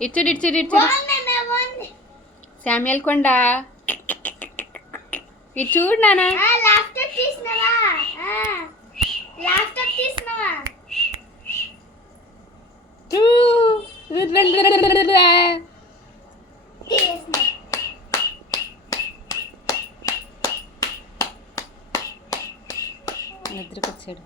ఇచ్చుడు ఇచ్చుడు ఇచ్చుడు శామ్యుల్ కొండ ఇది చూడు నానా నిద్రకు వచ్చాడు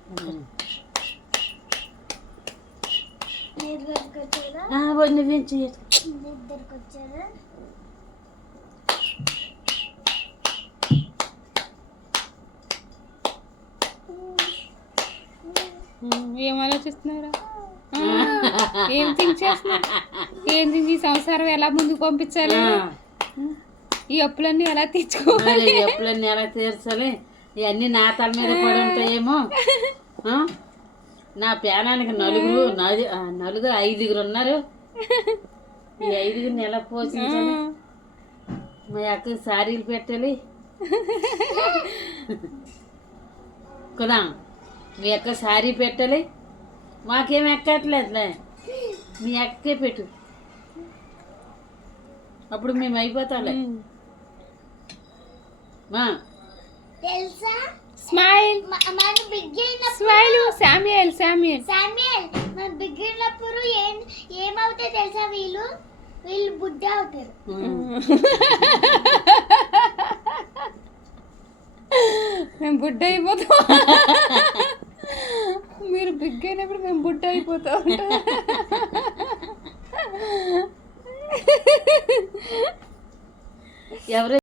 ఏం ఆలోచిస్తున్నారా ఏం థింక్ చేస్తున్నారు ఏం థింక్ ఈ సంసారం ఎలా ముందుకు పంపించాలి ఈ అప్పులన్నీ ఎలా తెచ్చుకోవాలి అప్పులన్నీ ఎలా తీర్చాలి ఇవన్నీ నా తల మీద పడి ఉంటాయేమో నా ప్యానానికి నలుగురు ఐదుగురు ఉన్నారు ఈ ఐదుగురిని ఎలా పోషించాలి మా అక్కకి సారీలు పెట్టాలి కదా మీ అక్క సారీ పెట్టాలి మాకేం ఎక్కట్లేదులే మీ అక్కే పెట్టు అప్పుడు మేము అయిపోతాంలే మా తెలుసా స్మైల్ మన big smile Samuel Samuel Samuel మన బిగ్ అయినప్పుడు ఏమవుతాయి తెలుసా వీళ్ళు బుడ్డ అవుతారు మేము బుడ్డ అయిపోతాం మీరు బిగ్ అయినప్పుడు మేము బుడ్డ అయిపోతా ఉంటాం ఎవరు